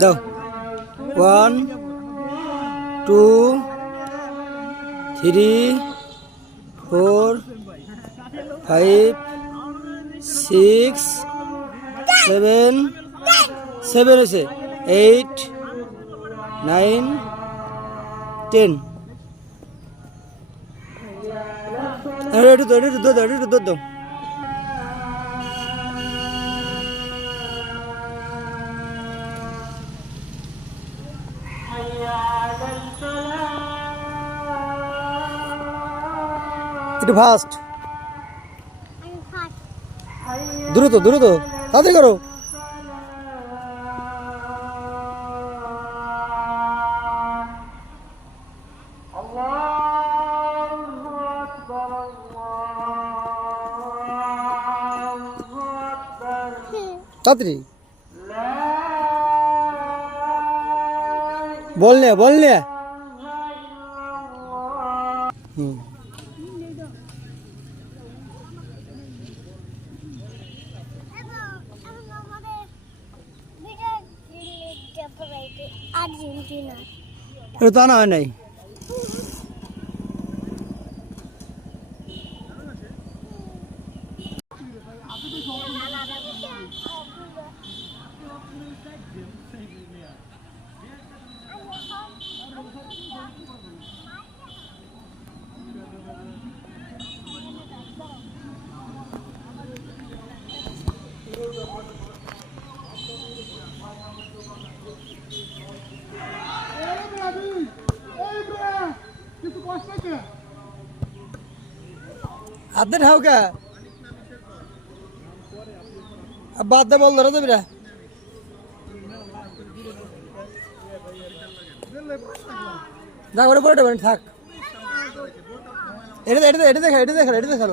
দাও। One two three four five six seven seven হয়েছে। Eight nine ten দাও একটু দাও একটু দাও। একটু ফাস্ট দ্রুত দ্রুত তাড়াতাড়ি করো। তাড়াতাড়ি। বল নে বল নে। হুম। আর্জেন্টিনা। এটা তো হয় নাই? হাতে ঠাও কে? বাদ দে বল, ধরে দেবি রে না করে পড়ে দেবেন থাক। এটা এটা এটা দেখা এটা দেখা এটা দেখাল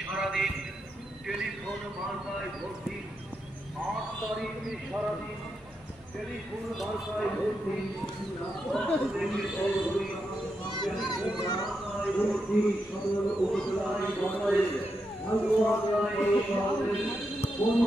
সারাদিন টেলিফোন বার্তায় ভর্তি আট তারিখে সারাদিন টেলিফোন বার্তায় ভর্তি টেলিফোন বার্তায় ভর্তি সদর উপজেলায় গড়ায় আগুয়াগায় শহরে কোন